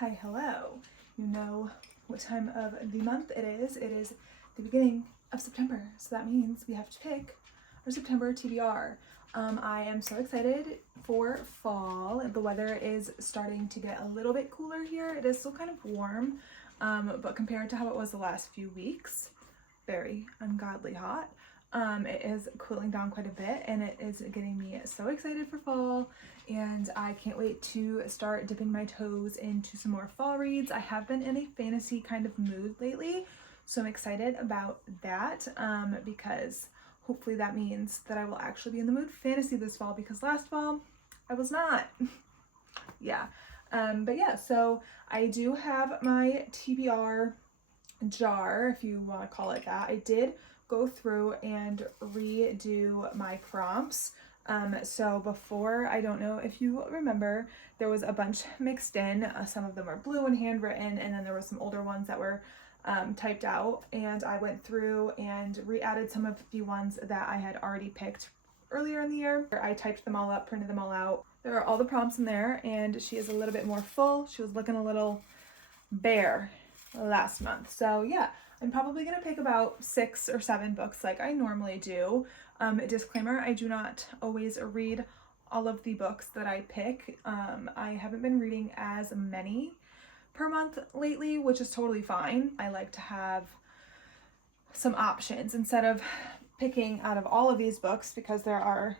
Hi, hello. You know what time of the month it is. It is the beginning of September, so that means we have to pick our September TBR. I am so excited for fall. The weather is starting to get a little bit cooler here. It is still kind of warm, but compared to how it was the last few weeks, very ungodly hot. It is cooling down quite a bit, and it is getting me so excited for fall, and I can't wait to start dipping my toes into some more fall reads. I have been in a fantasy kind of mood lately, so I'm excited about that, because hopefully that means that I will actually be in the mood for fantasy this fall, because last fall I was not. Yeah. But yeah, so I do have my TBR jar, if you want to call it that. I did go through and redo my prompts. So before, I don't know if you remember, there was a bunch mixed in. Some of them were blue and handwritten, and then there were some older ones that were typed out, and I went through and re-added some of the ones that I had already picked earlier in the year. I typed them all up, printed them all out. There are all the prompts in there, and she is a little bit more full. She was looking a little bare last month. So yeah, I'm probably gonna pick about 6 or 7 books like I normally do. Disclaimer, I do not always read all of the books that I pick. I haven't been reading as many per month lately, which is totally fine. I like to have some options instead of picking out of all of these books, because there are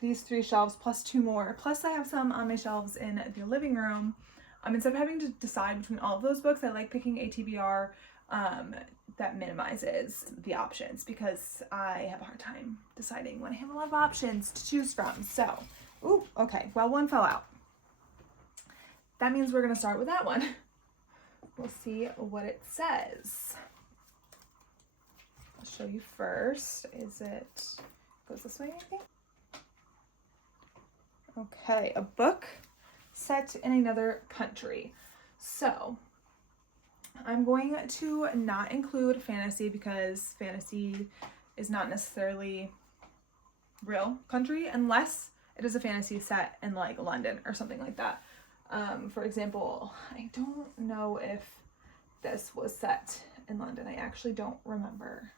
these 3 shelves plus 2 more. Plus I have some on my shelves in the living room. Instead of having to decide between all of those books, I like picking a TBR that minimizes the options, because I have a hard time deciding when I have a lot of options to choose from. So, ooh, okay, well, one fell out. That means we're gonna start with that one. We'll see what it says. I'll show you first. Goes this way, I think? Okay, a book set in another country. So I'm going to not include fantasy, because fantasy is not necessarily real country unless it is a fantasy set in like London or something like that. For example, I don't know if this was set in London. I actually don't remember.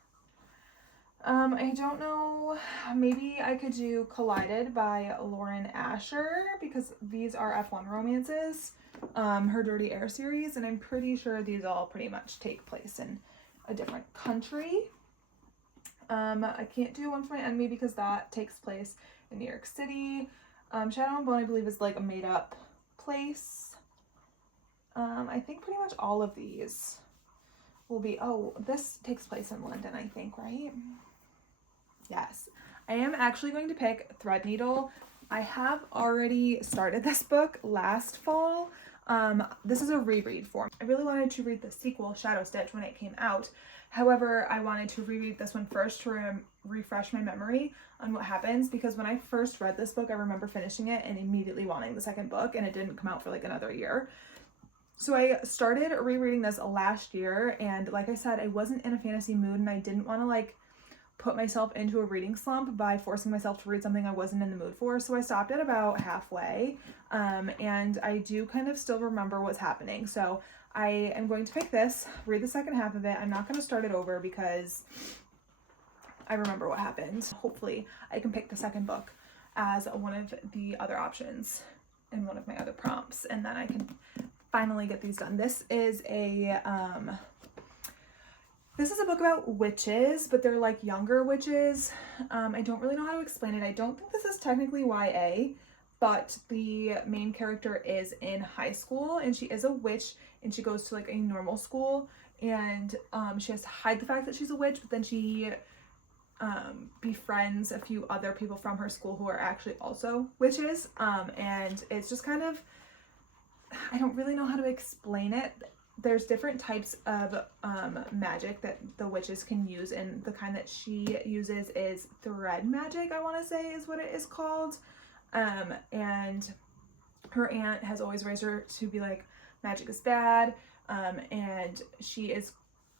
I don't know, maybe I could do Collided by Lauren Asher, because these are F1 romances, her Dirty Air series, and I'm pretty sure these all pretty much take place in a different country. I can't do One for My Enemy, because that takes place in New York City. Shadow and Bone, I believe, is like a made up place. I think pretty much all of these will be, oh, this takes place in London, I think, right? Yes. I am actually going to pick Threadneedle. I have already started this book last fall. This is a reread form. I really wanted to read the sequel, Shadow Stitch, when it came out. However, I wanted to reread this one first to refresh my memory on what happens, because when I first read this book, I remember finishing it and immediately wanting the second book, and it didn't come out for like another year. So I started rereading this last year, and like I said, I wasn't in a fantasy mood, and I didn't want to like put myself into a reading slump by forcing myself to read something I wasn't in the mood for. So I stopped at about halfway, and I do kind of still remember what's happening. So I am going to pick this, read the second half of it. I'm not going to start it over because I remember what happened. Hopefully I can pick the second book as one of the other options in one of my other prompts, and then I can finally get these done. This is a book about witches, but they're like younger witches. I don't really know how to explain it. I don't think this is technically YA, but the main character is in high school, and she is a witch, and she goes to like a normal school, and she has to hide the fact that she's a witch, but then she befriends a few other people from her school who are actually also witches, and it's just kind of, I don't really know how to explain it. There's different types of magic that the witches can use, and the kind that she uses is thread magic, I want to say is what it is called. And her aunt has always raised her to be like, magic is bad, and she is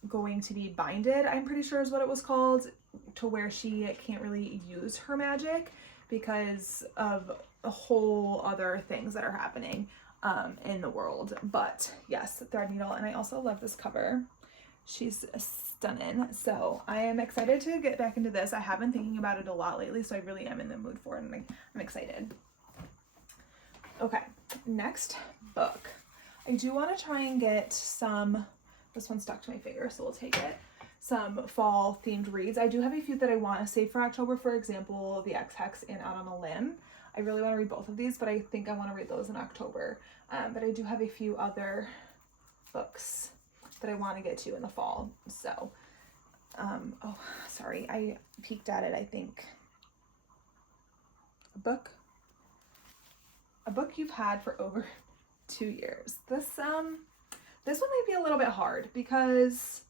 going to be binded, I'm pretty sure is what it was called, to where she can't really use her magic because of a whole other things that are happening. in the world. But yes, Threadneedle, and I also love this cover. She's stunning. So I am excited to get back into this. I have been thinking about it a lot lately, so I really am in the mood for it, and I'm excited. Okay, next book. I do want to try and get some, this one stuck to my finger, so we'll take it, some fall themed reads. I do have a few that I want to save for October, for example, The X-Hex and Out on a Limb. I really want to read both of these, but I think I want to read those in October. But I do have a few other books that I want to get to in the fall. So, oh, sorry, I peeked at it, I think. A book you've had for over 2 years. This one might be a little bit hard because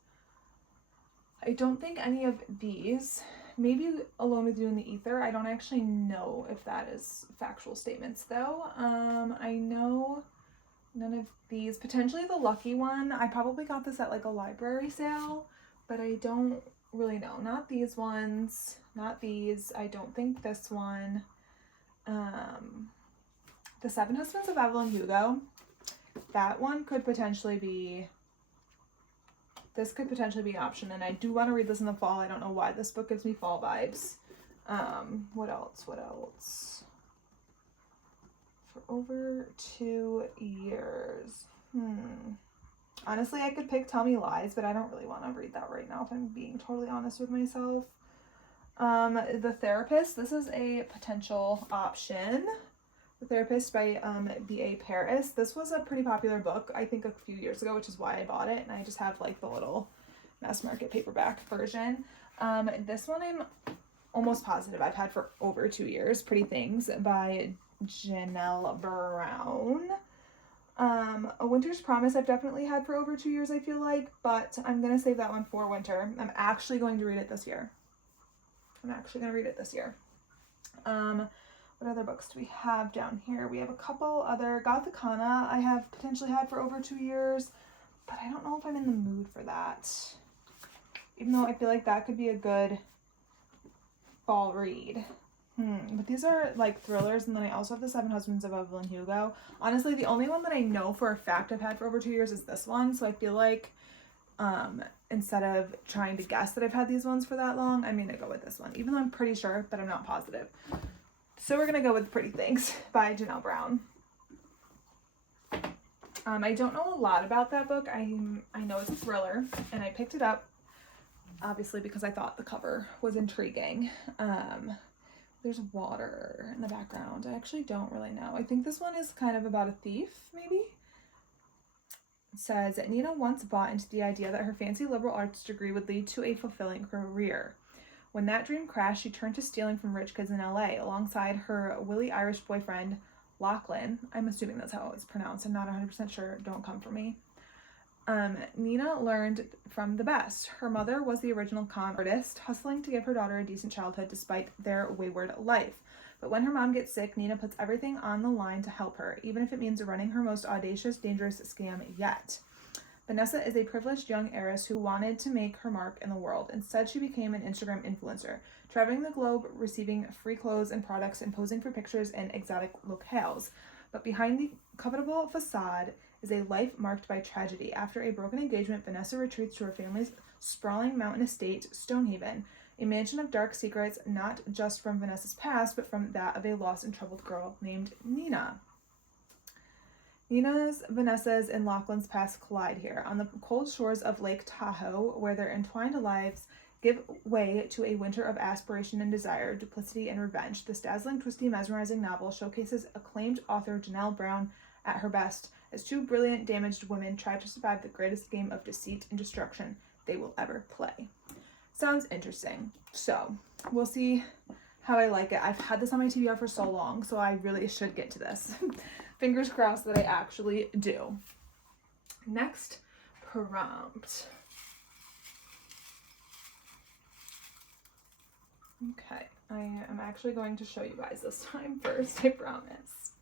I don't think any of these, maybe Alone with You in the Ether, I don't actually know if that is factual statements though. I know none of these, potentially the Lucky One. I probably got this at like a library sale, but I don't really know. Not these ones, not these. I don't think this one. The Seven Husbands of Evelyn Hugo, that one could potentially be, this could potentially be an option, and I do want to read this in the fall. I don't know why this book gives me fall vibes. What else? For over 2 years. Honestly, I could pick Tell Me Lies, but I don't really want to read that right now, if I'm being totally honest with myself. The Therapist, this is a potential option. The Therapist by B.A. Paris. This was a pretty popular book, I think, a few years ago, which is why I bought it, and I just have like the little mass market paperback version. This one I'm almost positive I've had for over 2 years. Pretty Things by Janelle Brown. A Winter's Promise I've definitely had for over 2 years, I feel like, but I'm gonna save that one for winter. I'm actually going to read it this year. What other books do we have down here? We have a couple other. Gothicana I have potentially had for over 2 years, but I don't know if I'm in the mood for that. Even though I feel like that could be a good fall read. But these are like thrillers, and then I also have The Seven Husbands of Evelyn Hugo. Honestly, the only one that I know for a fact I've had for over 2 years is this one, so I feel like instead of trying to guess that I've had these ones for that long, I'm gonna go with this one, even though I'm pretty sure, but I'm not positive. So we're gonna go with Pretty Things by Janelle Brown. I don't know a lot about that book. I know it's a thriller, and I picked it up obviously because I thought the cover was intriguing. There's water in the background. I actually don't really know. I think this one is kind of about a thief, maybe? It says, Nina once bought into the idea that her fancy liberal arts degree would lead to a fulfilling career. When that dream crashed, she turned to stealing from rich kids in LA alongside her willy Irish boyfriend, Lachlan. I'm assuming that's how it's pronounced. I'm not 100% sure. Don't come for me. Nina learned from the best. Her mother was the original con artist, hustling to give her daughter a decent childhood despite their wayward life. But when her mom gets sick, Nina puts everything on the line to help her, even if it means running her most audacious, dangerous scam yet. Vanessa is a privileged young heiress who wanted to make her mark in the world. Instead, she became an Instagram influencer, traveling the globe, receiving free clothes and products, and posing for pictures in exotic locales. But behind the covetable facade is a life marked by tragedy. After a broken engagement, Vanessa retreats to her family's sprawling mountain estate, Stonehaven, a mansion of dark secrets, not just from Vanessa's past, but from that of a lost and troubled girl named Nina. Nina's, Vanessa's, and Lachlan's paths collide here. On the cold shores of Lake Tahoe, where their entwined lives give way to a winter of aspiration and desire, duplicity and revenge, this dazzling, twisty, mesmerizing novel showcases acclaimed author Janelle Brown at her best, as two brilliant, damaged women try to survive the greatest game of deceit and destruction they will ever play. Sounds interesting. So, we'll see how I like it. I've had this on my TBR for so long, so I really should get to this. Fingers crossed that I actually do. Next prompt. Okay, I am actually going to show you guys this time first, I promise.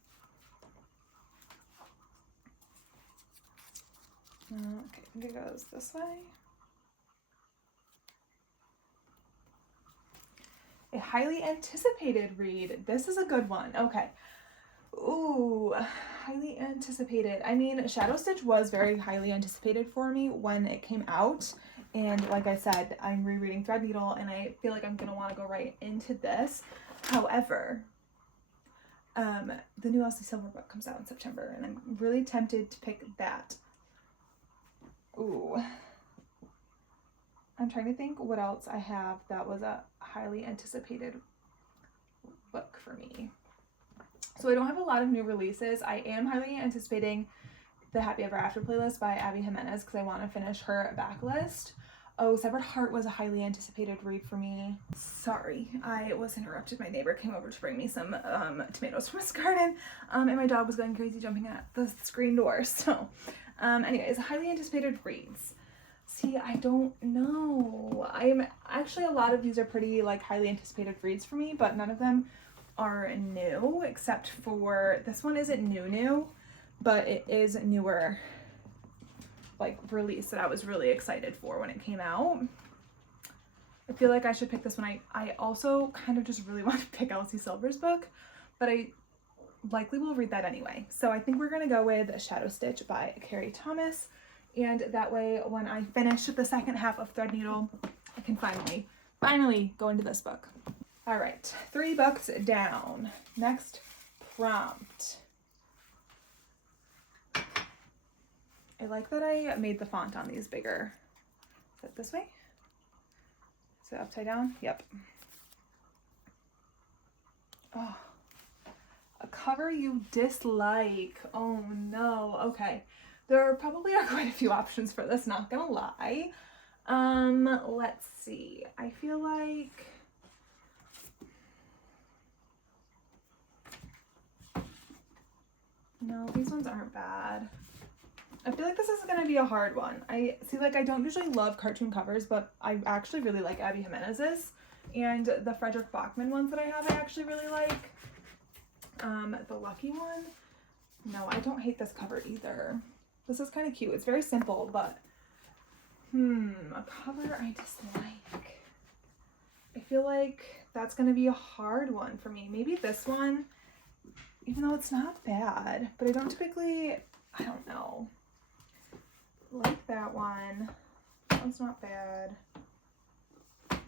Okay, I think it goes this way. A highly anticipated read. This is a good one. Okay. Ooh, highly anticipated. I mean, Shadow Stitch was very highly anticipated for me when it came out. And like I said, I'm rereading Threadneedle and I feel like I'm going to want to go right into this. However, the new Elsie Silver book comes out in September and I'm really tempted to pick that. Ooh. I'm trying to think what else I have that was a highly anticipated book for me. So I don't have a lot of new releases. I am highly anticipating the Happy Ever After playlist by Abby Jimenez because I want to finish her backlist. Oh, Severed Heart was a highly anticipated read for me. Sorry, I was interrupted. My neighbor came over to bring me some tomatoes from his garden, and my dog was going crazy jumping at the screen door. So, anyways, highly anticipated reads. See, I don't know. I'm actually, a lot of these are pretty like highly anticipated reads for me, but none of them are new except for this one isn't new, but it is newer like release that I was really excited for when it came out. I feel like I should pick this one. I also kind of just really want to pick Elsie Silver's book, but I likely will read that anyway. So I think we're gonna go with Shadow Stitch by Carrie Thomas, and that way when I finish the second half of Threadneedle, I can finally go into this book. All right, 3 books down. Next prompt. I like that I made the font on these bigger. Is it this way? Is it upside down? Yep. Oh, a cover you dislike. Oh no. Okay. There probably are quite a few options for this, not gonna lie. Let's see. I feel like no, these ones aren't bad. I feel like this is going to be a hard one. I don't usually love cartoon covers, but I actually really like Abby Jimenez's. And the Frederick Bachman ones that I have, I actually really like. The Lucky one, no, I don't hate this cover either. This is kind of cute. It's very simple, but a cover I dislike. I feel like that's going to be a hard one for me. Maybe this one, even though it's not bad, but I don't typically, I don't know. Like that one. That one's not bad. I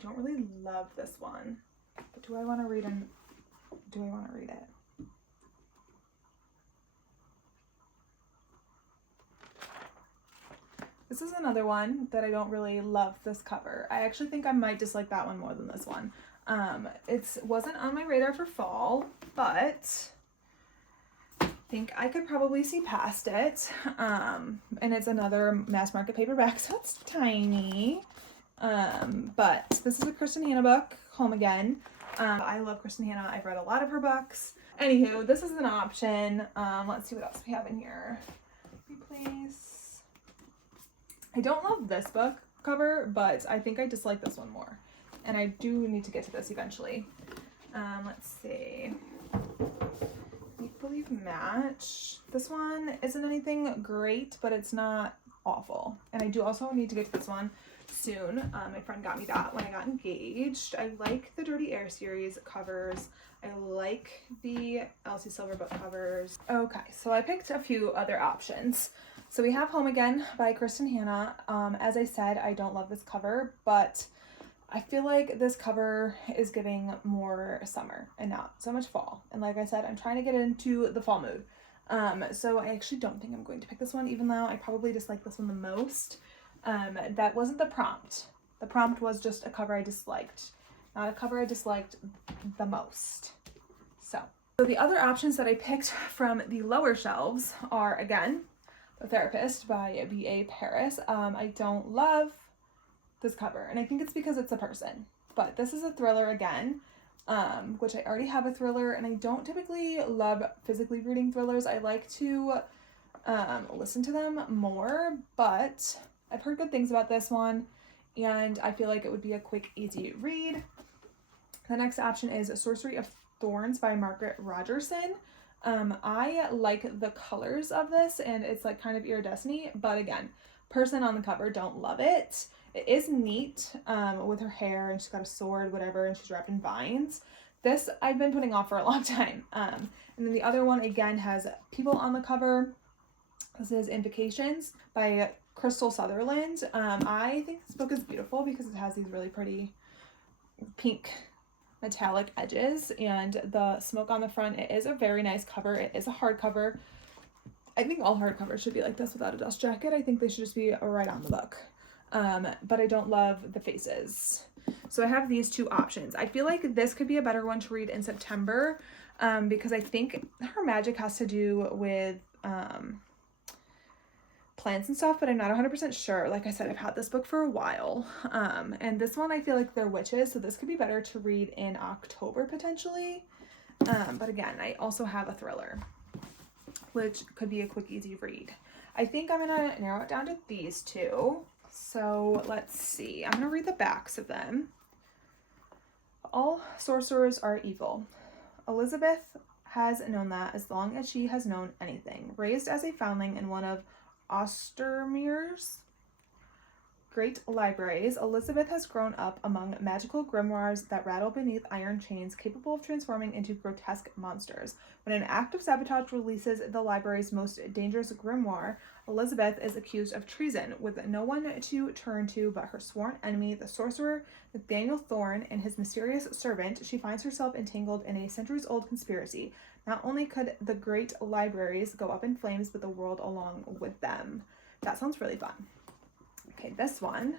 don't really love this one. But do I want to read it? This is another one that I don't really love this cover. I actually think I might dislike that one more than this one. It wasn't on my radar for fall, but I think I could probably see past it. And it's another mass market paperback, so it's tiny. But this is a Kristen Hanna book, Home Again. I love Kristen Hanna. I've read a lot of her books. Anywho, this is an option. Let's see what else we have in here. Replace. I don't love this book cover, but I think I dislike this one more. And I do need to get to this eventually. Let's see. Make Believe Match. This one isn't anything great, but it's not awful. And I do also need to get to this one soon. My friend got me that when I got engaged. I like the Dirty Air series covers. I like the Elsie Silver book covers. Okay, so I picked a few other options. So we have Home Again by Kristen Hanna. As I said, I don't love this cover, but I feel like this cover is giving more summer and not so much fall. And like I said, I'm trying to get into the fall mood. So I actually don't think I'm going to pick this one, even though I probably dislike this one the most. That wasn't the prompt. The prompt was just a cover I disliked, not a cover I disliked the most. So the other options that I picked from the lower shelves are, again, The Therapist by B.A. Paris. I don't love this cover, and I think it's because it's a person, but this is a thriller again, which I already have a thriller, and I don't typically love physically reading thrillers. I like to listen to them more, but I've heard good things about this one, and I feel like it would be a quick, easy read. The next option is Sorcery of Thorns by Margaret Rogerson. I like the colors of this, and it's like kind of iridescent, but again, person on the cover, don't love it. It is neat with her hair, and she's got a sword, whatever, and she's wrapped in vines. This I've been putting off for a long time. And then the other one again has people on the cover. This is Invocations by Crystal Sutherland. I think this book is beautiful because it has these really pretty pink metallic edges and the smoke on the front. It is a very nice cover. It is a hardcover. I think all hardcovers should be like this without a dust jacket. I think they should just be right on the book. But I don't love the faces. So I have these two options. I feel like this could be a better one to read in September because I think her magic has to do with plants and stuff, but I'm not 100% sure. Like I said, I've had this book for a while. And this one I feel like they're witches, so this could be better to read in October potentially. But again, I also have a thriller, which could be a quick, easy read. I think I'm gonna narrow it down to these two. So let's see. I'm gonna read the backs of them. All sorcerers are evil. Elizabeth has known that as long as she has known anything. Raised as a foundling in one of Ostermere's great libraries, Elizabeth has grown up among magical grimoires that rattle beneath iron chains, capable of transforming into grotesque monsters. When an act of sabotage releases the library's most dangerous grimoire, Elizabeth is accused of treason. With no one to turn to but her sworn enemy, the sorcerer Nathaniel Thorne, and his mysterious servant, she finds herself entangled in a centuries-old conspiracy. Not only could the great libraries go up in flames, but the world along with them. That sounds really fun. Okay, this one.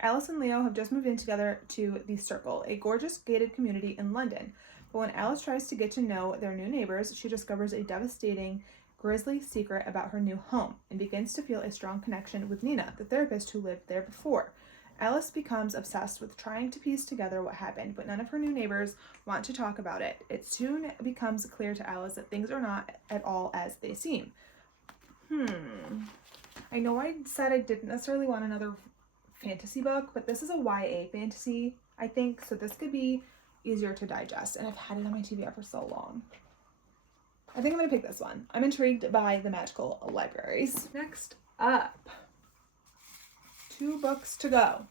Alice and Leo have just moved in together to the Circle, a gorgeous gated community in London. But when Alice tries to get to know their new neighbors, she discovers a devastating, grisly secret about her new home and begins to feel a strong connection with Nina, the therapist who lived there before. Alice becomes obsessed with trying to piece together what happened, but none of her new neighbors want to talk about it. It soon becomes clear to Alice that things are not at all as they seem. I know I said I didn't necessarily want another fantasy book, but this is a YA fantasy, I think, so this could be easier to digest, and I've had it on my TBR for so long. I think I'm going to pick this one. I'm intrigued by the magical libraries. Next up, 2 books to go.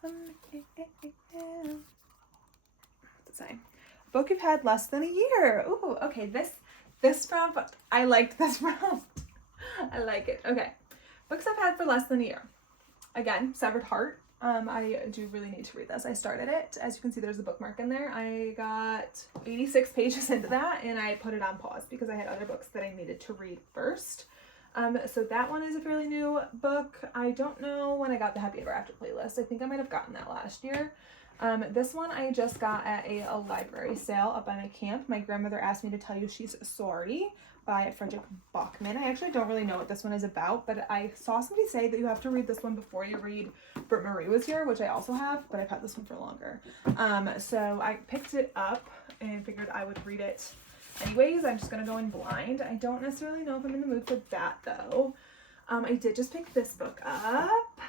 What's it say? Book you've had less than a year. Ooh, okay, this prompt, I liked this prompt. I like it. Okay, books I've had for less than a year. Again, Severed Heart. I do really need to read this. I started it. As you can see, there's a bookmark in there. I got 86 pages into that, and I put it on pause because I had other books that I needed to read first. So that one is a fairly new book. I don't know when I got the Happy Ever After playlist. I think I might have gotten that last year. This one I just got at a library sale up by my camp. My grandmother asked me to tell you she's sorry by Frederick Bachman. I actually don't really know what this one is about, but I saw somebody say that you have to read this one before you read Britt Marie Was Here, which I also have, but I've had this one for longer. So I picked it up and figured I would read it anyways. I'm just going to go in blind. I don't necessarily know if I'm in the mood for that though. I did just pick this book up.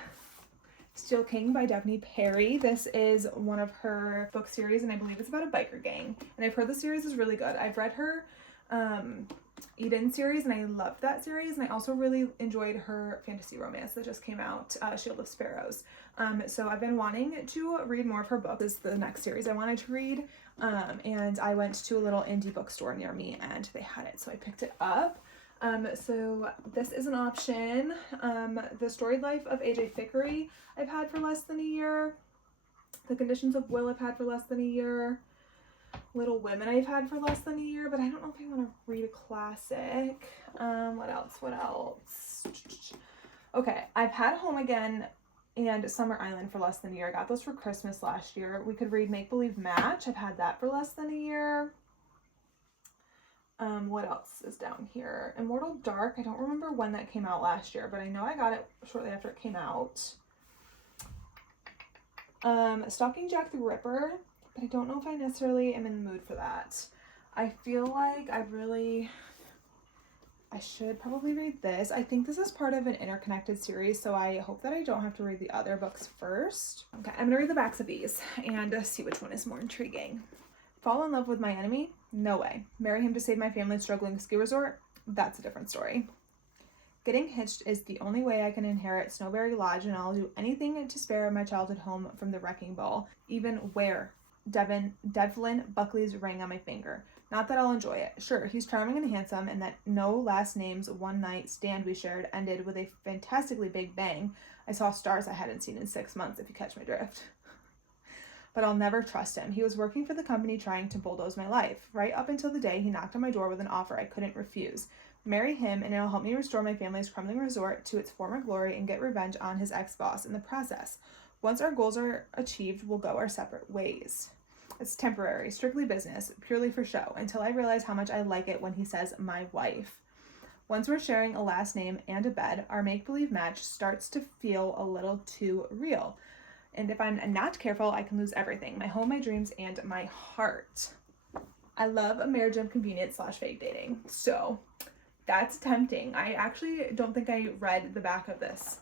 Steel King by Daphne Perry. This is one of her book series, and I believe it's about a biker gang. And I've heard the series is really good. I've read her Eden series, and I loved that series. And I also really enjoyed her fantasy romance that just came out, Shield of Sparrows. So I've been wanting to read more of her books. This is the next series I wanted to read. And I went to a little indie bookstore near me, and they had it, so I picked it up. So this is an option. The Storied Life of A.J. Thickery I've had for less than a year. The Conditions of Will I've had for less than a year. Little Women I've had for less than a year, but I don't know if I want to read a classic. What else? Okay, I've had Home Again and Summer Island for less than a year. I got those for Christmas last year. We Could Read Make Believe Match. I've had that for less than a year. What else is down here? Immortal Dark. I don't remember when that came out last year, but I know I got it shortly after it came out. Stalking Jack the Ripper, but I don't know if I necessarily am in the mood for that. I feel like I should probably read this. I think this is part of an interconnected series, so I hope that I don't have to read the other books first. Okay, I'm gonna read the backs of these and see which one is more intriguing. Fall in love with my enemy? No way. Marry him to save my family's struggling ski resort? That's a different story. Getting hitched is the only way I can inherit Snowberry Lodge, and I'll do anything to spare my childhood home from the wrecking ball. Even wear Devlin Buckley's ring on my finger. Not that I'll enjoy it. Sure, he's charming and handsome, and that no last name's one night stand we shared ended with a fantastically big bang. I saw stars I hadn't seen in 6 months, if you catch my drift. But I'll never trust him. He was working for the company trying to bulldoze my life, right up until the day he knocked on my door with an offer I couldn't refuse. Marry him, and it'll help me restore my family's crumbling resort to its former glory and get revenge on his ex-boss in the process. Once our goals are achieved, we'll go our separate ways. It's temporary, strictly business, purely for show, until I realize how much I like it when he says my wife. Once we're sharing a last name and a bed, our make-believe match starts to feel a little too real. And if I'm not careful, I can lose everything, my home, my dreams, and my heart. I love a marriage of convenience / fake dating. So that's tempting. I actually don't think I read the back of this.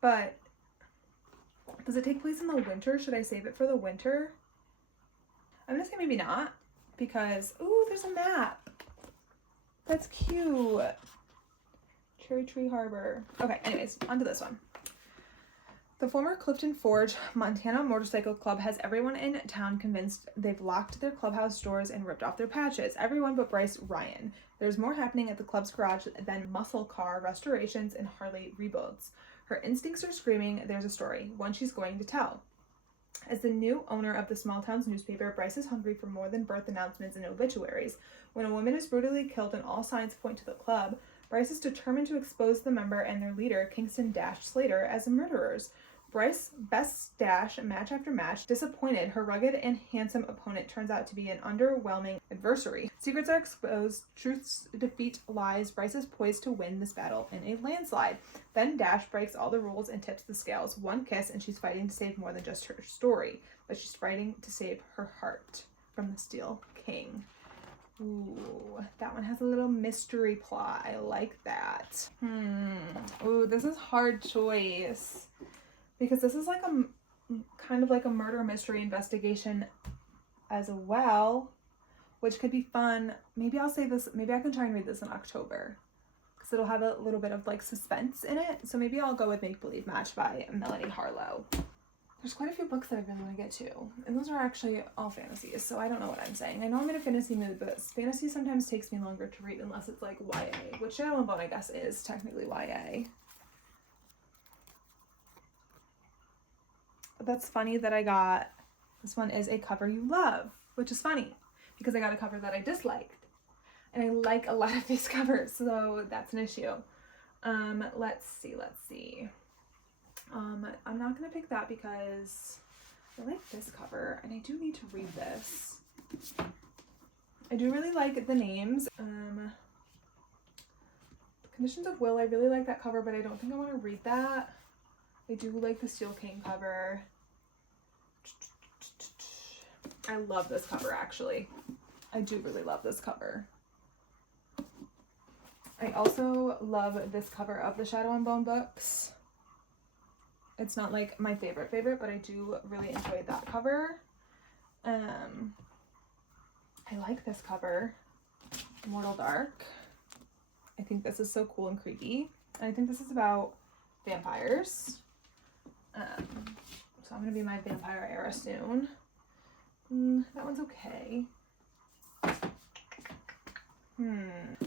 But does it take place in the winter? Should I save it for the winter? I'm gonna say maybe not, because, ooh, there's a map. That's cute. Cherry Tree Harbor. Okay, anyways, on to this one. The former Clifton Forge Montana Motorcycle Club has everyone in town convinced they've locked their clubhouse doors and ripped off their patches. Everyone but Bryce Ryan. There's more happening at the club's garage than muscle car restorations and Harley rebuilds. Her instincts are screaming, there's a story, one she's going to tell. As the new owner of the small town's newspaper, Bryce is hungry for more than birth announcements and obituaries. When a woman is brutally killed and all signs point to the club, Bryce is determined to expose the member and their leader, Kingston Dash Slater, as murderers. Bryce bests Dash match after match. Disappointed, her rugged and handsome opponent turns out to be an underwhelming adversary. Secrets are exposed, truths defeat lies. Bryce is poised to win this battle in a landslide. Then Dash breaks all the rules and tips the scales. One kiss and she's fighting to save more than just her story, but she's fighting to save her heart from the Steel King. Ooh, that one has a little mystery plot. I like that. Ooh, this is hard choice. Because this is like a kind of like a murder mystery investigation as well, which could be fun. Maybe I'll say this, maybe I can try and read this in October because it'll have a little bit of like suspense in it. So maybe I'll go with Make Believe Match by Melanie Harlow. There's quite a few books that I really want to get to, and those are actually all fantasies, so I don't know what I'm saying. I know I'm in a fantasy mood, but fantasy sometimes takes me longer to read unless it's like YA, which Shadow and Bone I guess is technically YA. But that's funny that I got, this one is a cover you love, which is funny because I got a cover that I disliked. And I like a lot of these covers, so that's an issue. Let's see. I'm not gonna pick that because I like this cover and I do need to read this. I do really like the names. Conditions of Will, I really like that cover, but I don't think I want to read that. I do like the Steel King cover. I love this cover, actually. I do really love this cover. I also love this cover of the Shadow and Bone books. It's not like my favorite, but I do really enjoy that cover. I like this cover, Mortal Dark. I think this is so cool and creepy. And I think this is about vampires. So I'm gonna be in my vampire era soon. That one's okay.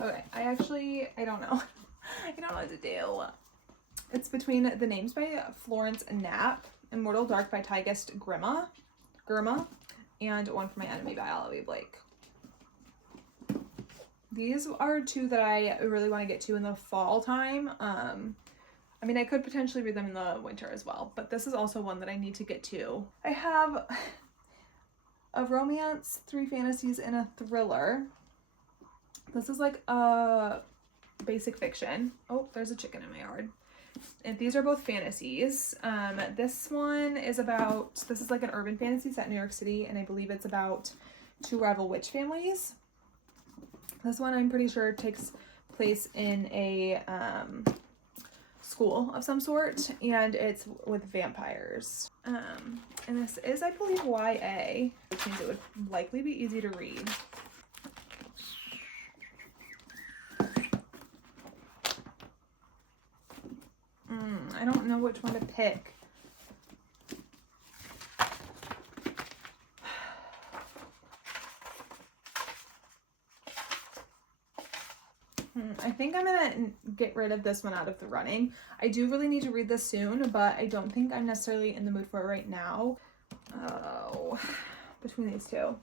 Okay, I don't know. I don't know what to do. It's between The Names by Florence Knapp and Mortal Dark by Tigist Girma, and One for My Enemy by Olivia Blake. These are two that I really want to get to in the fall time. I mean, I could potentially read them in the winter as well, but this is also one that I need to get to. I have a romance, 3 fantasies, and a thriller. This is like a basic fiction. Oh, there's a chicken in my yard. And these are both fantasies. This one is this is like an urban fantasy set in New York City, and I believe it's about 2 rival witch families. This one I'm pretty sure takes place in a school of some sort, and it's with vampires. And this is, I believe, YA, which means it would likely be easy to read. I don't know which one to pick. I think I'm gonna get rid of this one out of the running. I do really need to read this soon, but I don't think I'm necessarily in the mood for it right now. Oh, between these two.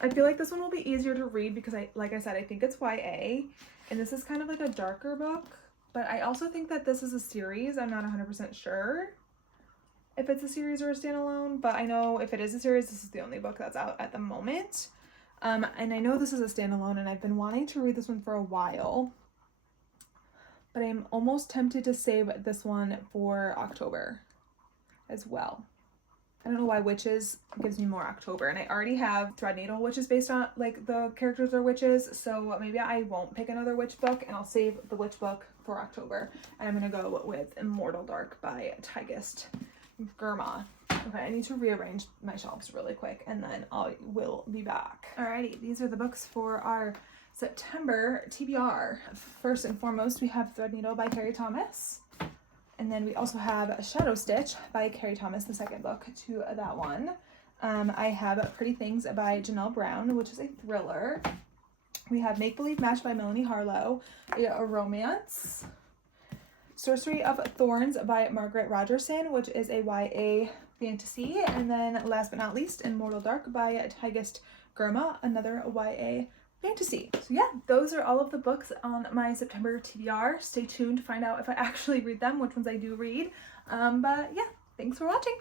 I feel like this one will be easier to read because like I said, I think it's YA, and this is kind of like a darker book, but I also think that this is a series. I'm not 100% sure if it's a series or a standalone, but I know if it is a series, this is the only book that's out at the moment. And I know this is a standalone, and I've been wanting to read this one for a while, but I'm almost tempted to save this one for October as well. I don't know why Witches gives me more October, and I already have Threadneedle, which is based on, like, the characters are witches, so maybe I won't pick another witch book, and I'll save the witch book for October, and I'm gonna go with Immortal Dark by Tigist Germa. Okay, I need to rearrange my shelves really quick, and then I will be back. Alrighty, these are the books for our September TBR. First and foremost, we have Threadneedle by Carrie Thomas. And then we also have Shadow Stitch by Carrie Thomas, the second book to that one. I have Pretty Things by Janelle Brown, which is a thriller. We have Make Believe Match by Melanie Harlow, a romance. Sorcery of Thorns by Margaret Rogerson, which is a YA fantasy. And then last but not least, Immortal Dark by Tigist Germa, another YA fantasy. So yeah, those are all of the books on my September TBR. Stay tuned to find out if I actually read them, which ones I do read. But yeah, thanks for watching.